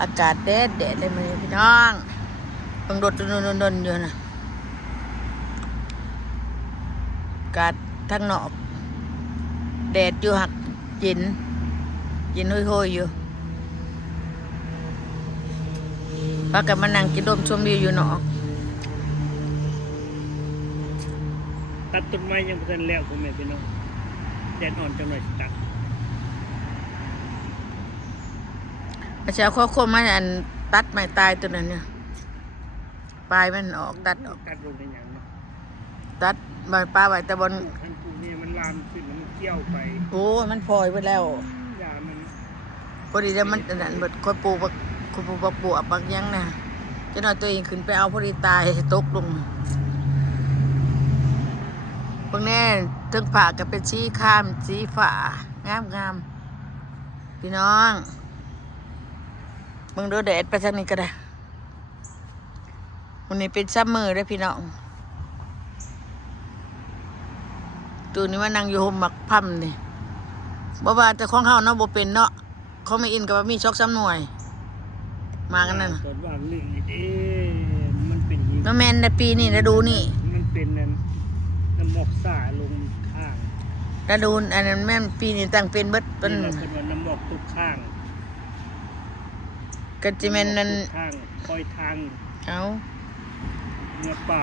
อากาศแดดเลยมื้อนี้พี่น้องเพิ่งดนอยู่นะอากาศทางนอกแดดอยู่หักเย็นห้อยๆอยู่พากันมานั่งกินลมชมวิวอยู่เนาะตัดต้นไม้ยังบ่ทันแล้วพ่อแม่พี่น้องแดดอ่อนจังหน่อยสิตัดอาจารย์ข้อควบมาอันตัดไม้ตายตัวนั้นเนี่ยปลายมันออกตัดออก ตัดลงเป็นหยังเนาะตัดใบปลาไว้แต่บนทันปูนี่มันลามขึ้นแล้วมันเกี่ยวไปโอ้มันพลอยไปแล้วยามันพอดีแล้วมันนั่นเบิดคนปลูกบักบัวบักยังนะจะหน่อยตัวเองขึ้นไปเอาพอดีตายตกลงพวกนี้ถึงผ่ากับเป็นสีข้ามสีฝางามพี่น้องมึงดูแดดไปทางนี้ก็ได้วันนี้เป็นซัมเมอร์ได้พี่น้องตัวนี้ว่านั่งอยู่ห่มหมักพั่มนี่บ่ว่าแต่ของเฮาเนาะบ่เป็นเนาะเขาไม่อินกับว่ามีช็อกซ้ำหน่วยมากันนั่นน่ะตอนว่าเรื่องนี้มันเป็นหิมแม่นในปีนี้ฤดูนี่มันเป็นน้ำหมอกซ่าลงข้างฤดูอันนั้นแม่นปีนี้ตั้งเป็นเบิดเป็นเราเป็นว่าน้ำหมอกตกข้างก็สิแม่นนั่นข้างคอยทางเอาเมื่อเปล่า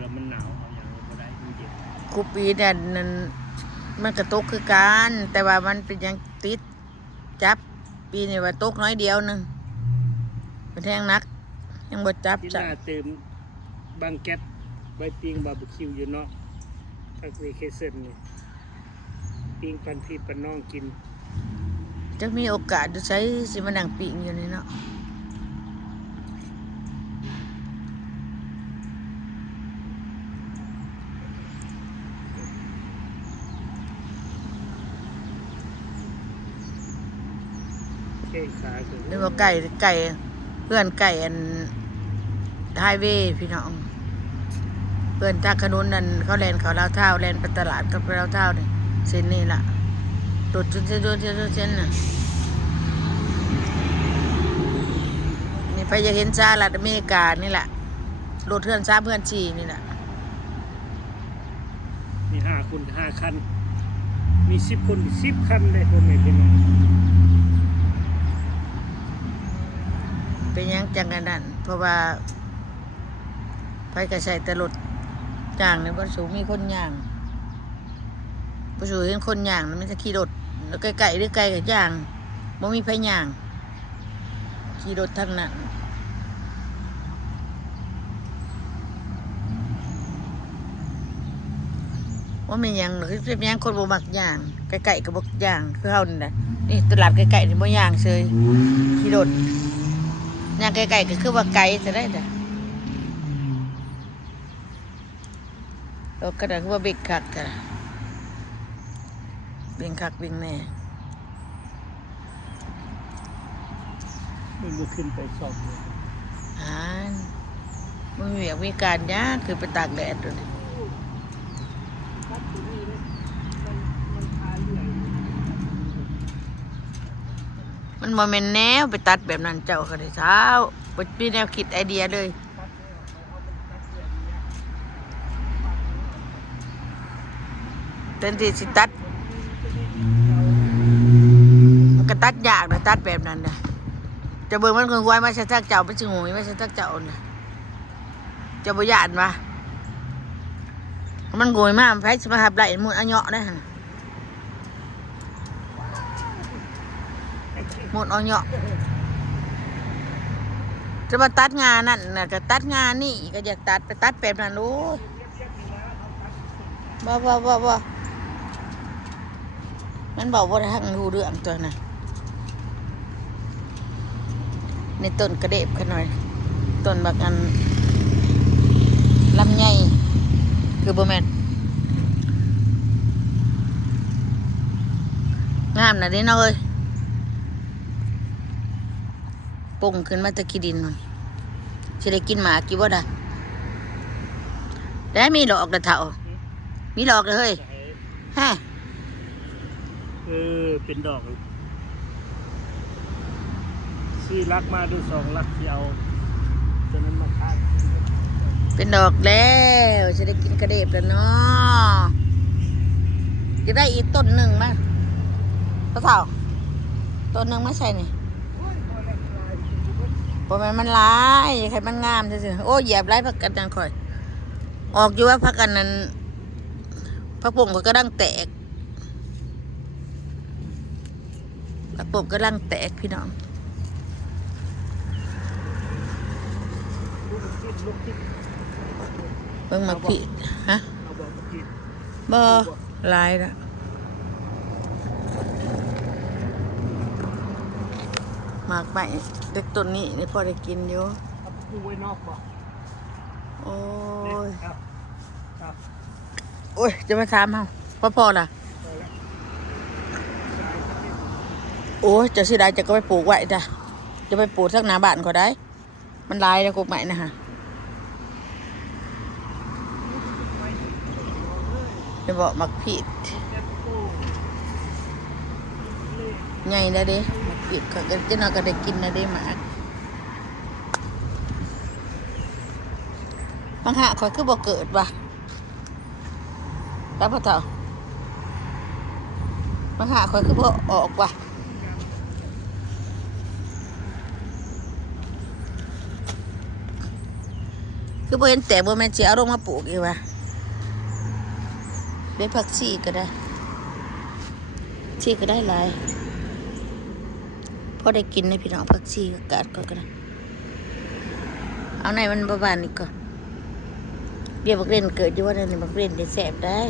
แล้วมันหนาวเอาอย่างบ่ได้มันเย็นคูปีเนี่ยนั่นมันกระตกคือกันแต่ว่ามันเป็นยังติดจับปีนี้ว่าตกน้อยเดียวนึงเป็นแท่งนักยังบ่จับที่หน้าเติมบางแก๊สใบปิ้งบาร์บีคิวอยู่เนาะทักซีเคเซนนี่ปิ้งปันพี่ปันน้องกินจะมีโอกาสดูใช้สิมานั่งปิ้งอยู่นี่เนาะหรือว่าไก่เพื่อนไก่อันไฮเวย์พี่น้องเพื่อนทางขนุนนั่นเขาแลนเขาเล้าเท้าแลนไปตลาดก็ไปเล้าเท้าเนี่ยเส้นนี่ล่ะโดดจุดเส้นน่ะนี่ไปจะเห็นสหรัฐอเมริกานี่แหละรถเพื่อน3เพื่อน4นี่แหละมี5 คน5 คันมี10 คน10 คันเลยผมไม่เป็นเป็นยังจังกันนั่นเพราะว่าไฟกระใส่แต่รถย่างในบ้านสูงมีคนย่างบ้านสูงเห็นคนย่างแล้วมันจะขี่รถแล้วไก่หรือไก่กับย่างบ่มีไฟย่างขี่รถทั้งนั้นว่ามีอย่างหรือเป็นยังคนบ่มักย่างไก่กับบ่ย่างคือเฮานี่แหละนี่ตลาดไก่นี่บ่ย่างเฉยขี่รถย่างไก่ก็คือว่าไก่จะได้แต่กระดาษว่าเบกคักกันเบ่งคักเบ่งแน่มันขึ้นไปสอบเลยมันมีวิการยากคือไปตากแดดด้วยมันโมเมนต์แนวไปตัดแบบนั้นเจ้าก็ได้เช้ามีแนวคิดไอเดียเลยเต็มที่สิตัดมันก็ตัดยากนะตัดแบบนั้นนะจะเบิ่งมันคงไว้มาใช้ทักเจ้าไปจึงหูไม่ใช่ทักเจ้าเนี่ยจะบ่ยานวะมันโกยมากไฟสมาหับไหลมืออันเหาะได้ฮะหมดอันเหาะจะมาตัดงานนั่นนะก็ตัดงานนี่ก็อยากตัดไปตัดแบบนั้นโอ้บ่มันบอกว่าทั้งรู้เรื่องตัวน่ะในต้นกระเดบกันหน่อยต้นบักอันลำไยคือบ่แม่นงามนะเด้เนาะเอ้ยปุ่งขึ้นมาตะกี้ดินมันสิได้กินหมากี่บ่ได้แล้วมีดอกกระเถามีดอกเลยเฮ้ยฮะ เป็นดอกสี่ลักมาดู2 ลักที่เอาตัวนั้นมาค้าง เป็นดอกแล้วจะได้กินกระเดบแล้วเนาะจะได้อีกต้นหนึ่งมั้ยพ่อเฒ่าต้นหนึ่งไม่ใช่นี่เพราะมันร้ายใครมันงามซื่อๆโอ้เหยียบไร้พักกันจังค่อยออกอยู่ว่าพักกันนั้นพักปุ่มก็ดังแตกพักปุ่มก็ดังแตกพี่น้องเบิ่งมาพี่ฮะ เอาบอกเมื่อกี้ บ่ลายละหมากใหม่เด็กต้นนี้นี่พอได้กินอยู่ เอาปูไว้นอกบ่ โอ้ย ครับครับ โอ้ยจะมาถามเฮาพอล่ะ พอแล้ว โอ้ยจะสิได้จะก็ไปปลูกไว้จ้ะจะไปปลูกสักหน้าบ้านก็ได้ มันลายแล้วกกใหม่นะฮะไปบอกหมักผิด เจ็บปูเล่ ใหญ่แล้วเด้หมักผิดก็จะนอนก็ได้กินแล้วเด้หมากบางหะคอยคือบ่เกิดว่ะแล้วพ่อเฒ่าบางหะคอยคือบ่ออกว่ะคือบ่เห็นแต่บ่แม่นสิเอาลงมาปลูกอีกว่ะได้ผักชีก็ได้ชีก็ได้หลายพอได้กินในพี่น้องผักชีก็กาดก็ได้เอาไหนมันบานๆนี่ก็เบี้ยบักเล่นเกิดอยู่ว่านี่บักเล่นได้แสบได้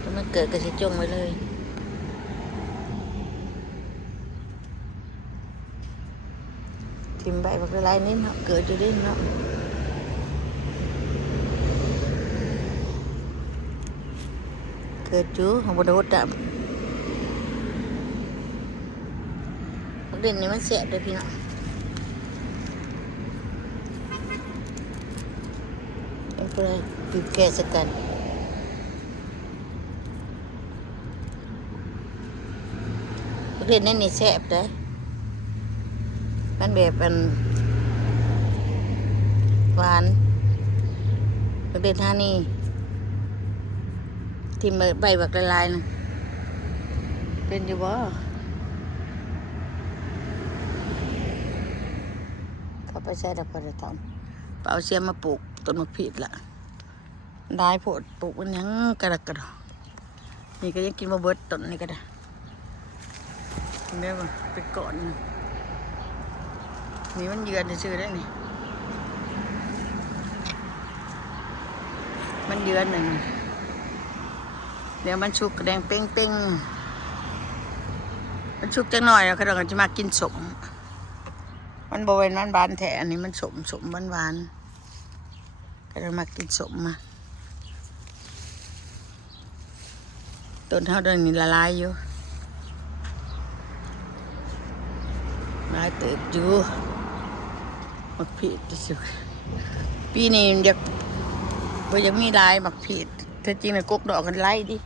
ถ้ามันเกิดก็สิจงไว้เลยทิมใบบักละลายนิดเนาะเกิดอยู่ดิเนาะเกิดอยู่ของบไดโดดดับบักเล่นนี่มันแสบเลยพี่น้องเป็นเพื่อปิดแก่สกันบักเล่นนี่แสบได้มันแบบเป็นหวานบักเล่นท่านี่ทิมใบบักละลายนะเป็นอยู่บ่เขาไปใช้ดับพลทำเอาเสียมมาปลูกต้นมะพริกละได้โพดปลูกมันยังกระดักกระดอกนี่ก็ยังกินมาเบิดต้นนี่ก็ได้เนี่ยมันเป็นก้อนนี่มันเยือนชื่อได้นี่มันเยือนหนึ่งเดี๋ยวมันชุกกระแดงเป้งเป้งมันชุกจังหน่อยแล้วเขาจะมากินสมมันบริเวณมันบานแถอันนี้มันสมหวานก็จะมากินสมมาต้นเท่าเดิมนี่ละลายอยู่ลายเติบอยู่หมักผิดสุดปีนี้เด็กบ่ยังมีลายหมักผิดแต่จริงๆกกดอกกันไล่ดิ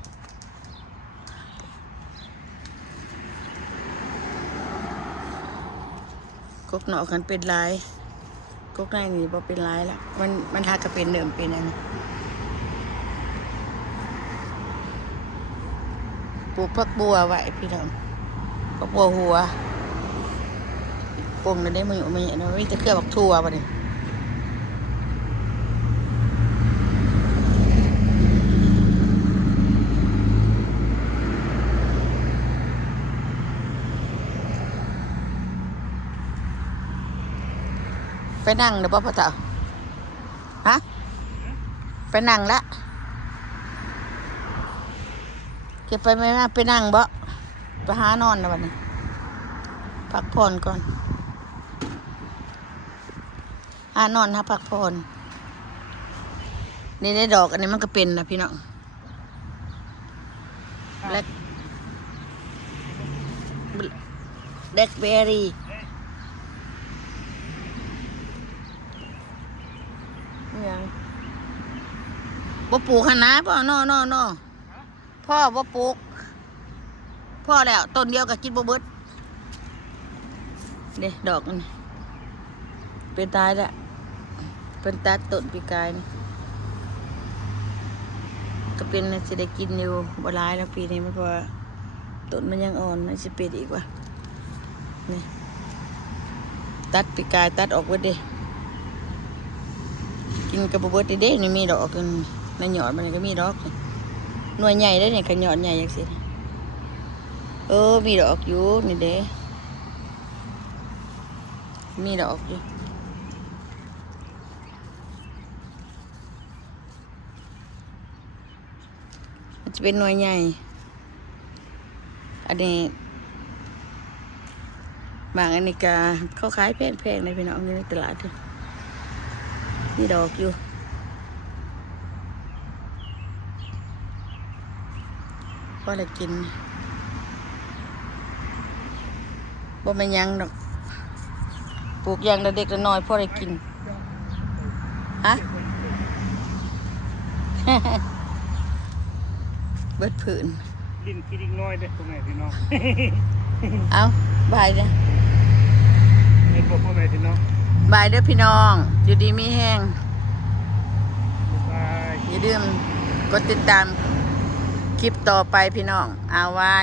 กกหนอกกันเป็นลายกกในนี่พอเป็นลายแล้วมันหากระเป็นเดิมเป็นอันปลูกผักบัวไว้พี่น้องผักบัวหัวปงนั่นได้มือมีนะมีแต่เครือบักทั่วป่ะนี่ไปนั่งเดี๋ยวพ่อเฒ่าฮะไปนั่งละเก็บไปไหมนะไปนั่งบ่ไปหานอนนะวันนี้พักผ่อนก่อนหานอนหาพักผ่อนนี่ได้ดอกอันนี้มันก็เป็นนะพี่น้องแบล็คเบอร์รี่ยังบ่ปลูกขนาดบ่นอ พ่อบ่ปลูกพ่อแล้วต้นเดียวกับกินบ่เบิดเด้ดอกมันเป็นตายแล้วเป็นตัดต้นปีกายนี่ก็เป็นสิได้กินอยู่บ่หลายแล้วปีนี้มันเพราะว่าต้นมันยังอ่อนมันสิเป็นอีกว่ะนี่ตัดปีกายตัดออกเบิดเด้กินกับบ่เบิดเด้นี่มีดอกกันในหยอดมันก็มีดอกหน่วยใหญ่ได้เนี่ยขยอดใหญ่จังซี่มีดอกอยู่นี่เด้มีดอกอยู่มันจะเป็นหน่วยใหญ่อันนี้บางอันนี้ก็เขาขายแพงๆในพี่น้องอยู่ในตลาดเด้อมีดอกอยู่พอได้กินบ่แม่นหยังดอกปลูกอย่างเด็กๆน้อยๆพอได้กินฮะ เบิดผืน ลิ้นพี่ดิ้งน้อยเด้อพ่อแม่พี่น้อง เอาบายเด้อ เห็นบ่พ่อแม่พี่น้อง บายเด้อพี่น้องอยู่ดีมีแห้ง บ๊ายบาย อย่าลืมกดติดตามคลิปต่อไปพี่น้องเอาไว้